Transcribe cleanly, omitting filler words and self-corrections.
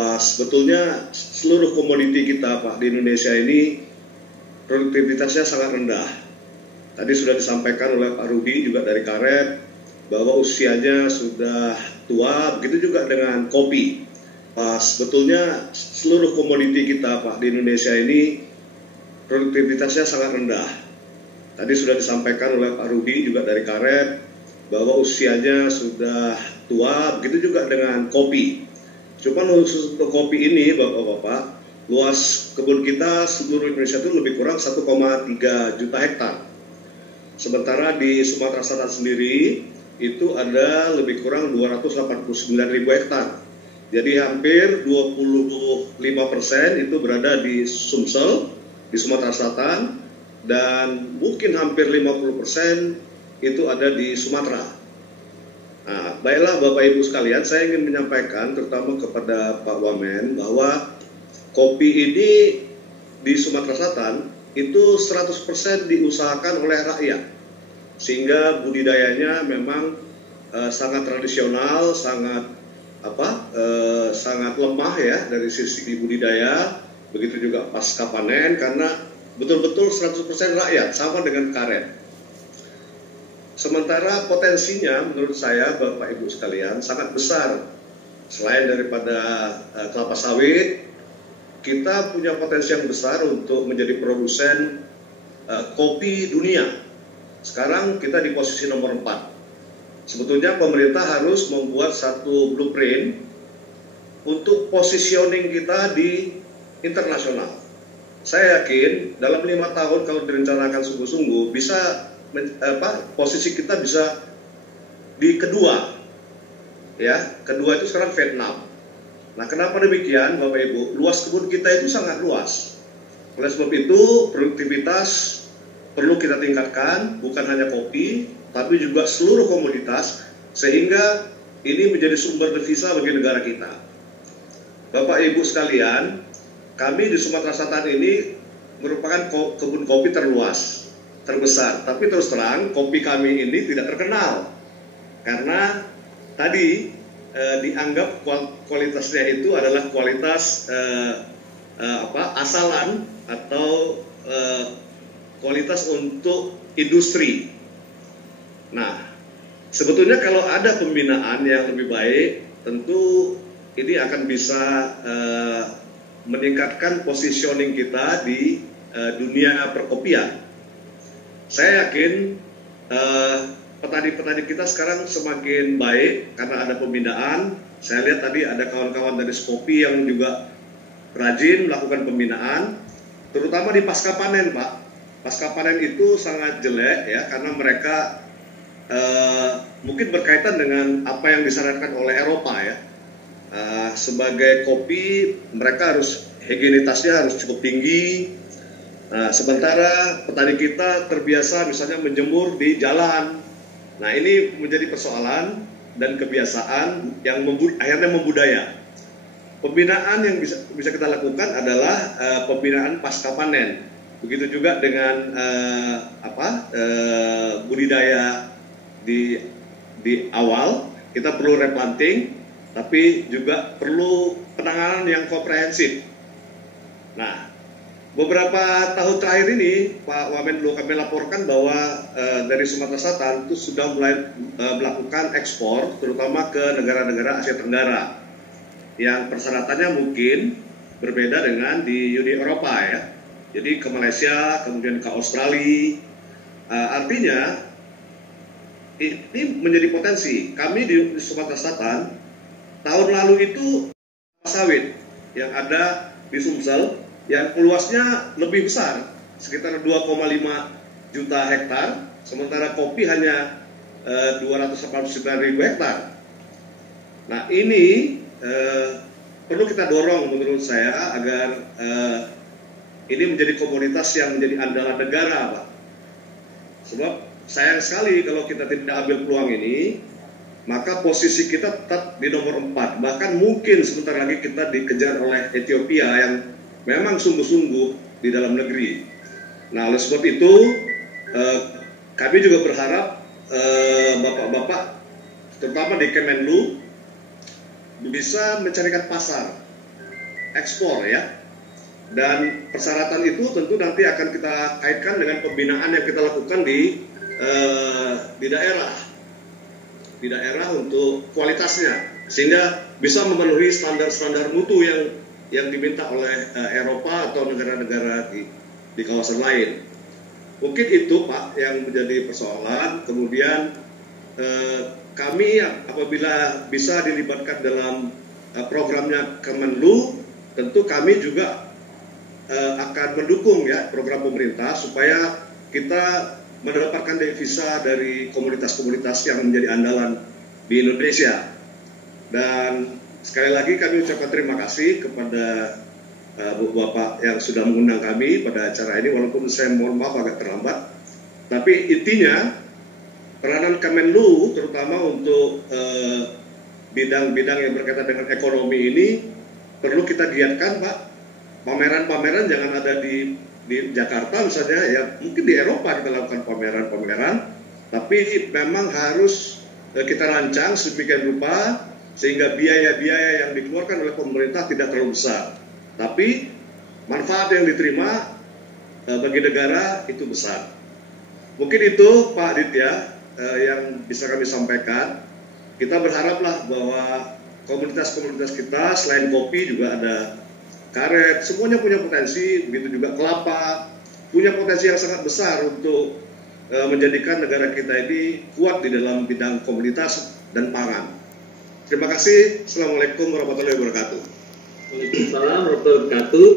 Sebetulnya seluruh komoditi kita Pak di Indonesia ini produktivitasnya sangat rendah. Tadi sudah disampaikan oleh Pak Rudi juga dari Karet bahwa usianya sudah tua, begitu juga dengan kopi. Sebetulnya seluruh komoditi kita Pak di Indonesia ini produktivitasnya sangat rendah. Tadi sudah disampaikan oleh Pak Rudi juga dari Karet bahwa usianya sudah tua, begitu juga dengan kopi. Cuman khusus untuk kopi ini Bapak-Bapak, luas kebun kita seluruh Indonesia itu lebih kurang 1,3 juta hektar. Sementara di Sumatera Selatan sendiri itu ada lebih kurang 289.000 hektar. Jadi hampir 25% itu berada di Sumsel, di Sumatera Selatan, dan mungkin hampir 50% itu ada di Sumatera. Nah, baiklah Bapak Ibu sekalian, saya ingin menyampaikan terutama kepada Pak Wamen bahwa kopi ini di Sumatera Selatan itu 100% diusahakan oleh rakyat, sehingga budidayanya memang sangat tradisional, sangat lemah ya dari sisi budidaya, begitu juga pasca panen karena betul-betul 100% rakyat, sama dengan karet. Sementara potensinya menurut saya Bapak Ibu sekalian sangat besar. Selain daripada kelapa sawit, kita punya potensi yang besar untuk menjadi produsen kopi dunia. Sekarang kita di posisi nomor 4. Sebetulnya pemerintah harus membuat satu blueprint untuk positioning kita di internasional. Saya yakin dalam 5 tahun kalau direncanakan sungguh-sungguh bisa posisi kita bisa di kedua, ya kedua itu sekarang Vietnam. Nah, kenapa demikian Bapak Ibu? Luas kebun kita itu sangat luas. Oleh sebab itu produktivitas perlu kita tingkatkan, bukan hanya kopi, tapi juga seluruh komoditas, sehingga ini menjadi sumber devisa bagi negara kita. Bapak Ibu sekalian, kami di Sumatera Selatan ini merupakan kebun kopi terbesar, tapi terus terang kopi kami ini tidak terkenal karena tadi dianggap kualitasnya itu adalah kualitas asalan atau kualitas untuk industri. Nah, sebetulnya kalau ada pembinaan yang lebih baik, tentu ini akan bisa meningkatkan positioning kita di dunia perkopian. Saya yakin petani-petani kita sekarang semakin baik karena ada pembinaan. Saya lihat tadi ada kawan-kawan dari Skopi yang juga rajin melakukan pembinaan, terutama di pasca panen, Pak. Pasca panen itu sangat jelek ya, karena mereka mungkin berkaitan dengan apa yang disarankan oleh Eropa ya. Sebagai kopi mereka harus higienitasnya harus cukup tinggi. Nah, sementara petani kita terbiasa misalnya menjemur di jalan. Nah, ini menjadi persoalan dan kebiasaan yang akhirnya membudaya. Pembinaan yang bisa kita lakukan adalah pembinaan pasca panen. Begitu juga dengan budidaya di awal, kita perlu replanting, tapi juga perlu penanganan yang komprehensif. Nah, beberapa tahun terakhir ini, Pak Wamen dulu kami laporkan bahwa dari Sumatera Selatan itu sudah mulai melakukan ekspor, terutama ke negara-negara Asia Tenggara, yang persyaratannya mungkin berbeda dengan di Uni Eropa ya. Jadi ke Malaysia, kemudian ke Australia. Artinya ini menjadi potensi. Kami di Sumatera Selatan tahun lalu itu sawit yang ada di Sumsel yang luasnya lebih besar, sekitar 2,5 juta hektar, sementara kopi hanya 289.000 hektar. Nah, ini perlu kita dorong menurut saya agar ini menjadi komoditas yang menjadi andalan negara, Pak. Sebab sayang sekali kalau kita tidak ambil peluang ini, maka posisi kita tetap di nomor 4. Bahkan mungkin sebentar lagi kita dikejar oleh Ethiopia yang memang sungguh-sungguh di dalam negeri. Nah, oleh sebab itu kami juga berharap bapak-bapak, terutama di Kemenlu, bisa mencarikan pasar ekspor ya. Dan persyaratan itu tentu nanti akan kita kaitkan dengan pembinaan yang kita lakukan di daerah untuk kualitasnya, sehingga bisa memenuhi standar-standar mutu yang diminta oleh Eropa atau negara-negara di kawasan lain. Mungkin itu Pak yang menjadi persoalan. Kemudian kami apabila bisa dilibatkan dalam programnya Kemenlu, tentu kami juga akan mendukung ya program pemerintah supaya kita mendapatkan devisa dari komunitas-komunitas yang menjadi andalan di Indonesia. Dan sekali lagi kami ucapkan terima kasih kepada Bapak yang sudah mengundang kami pada acara ini, walaupun saya mohon maaf agak terlambat. Tapi intinya peranan Kemenlu terutama untuk bidang-bidang yang berkaitan dengan ekonomi ini perlu kita giatkan Pak. Pameran-pameran jangan ada di Jakarta misalnya, ya mungkin di Eropa kita lakukan pameran-pameran, tapi memang harus kita rancang sedemikian rupa sehingga biaya-biaya yang dikeluarkan oleh pemerintah tidak terlalu besar, tapi manfaat yang diterima bagi negara itu besar. Mungkin itu Pak Aditya yang bisa kami sampaikan. Kita berharaplah bahwa komunitas-komunitas kita selain kopi juga ada karet, semuanya punya potensi, begitu juga kelapa, punya potensi yang sangat besar untuk menjadikan negara kita ini kuat di dalam bidang komoditas dan pangan. Terima kasih. Assalamualaikum warahmatullahi wabarakatuh. Waalaikumsalam warahmatullahi wabarakatuh.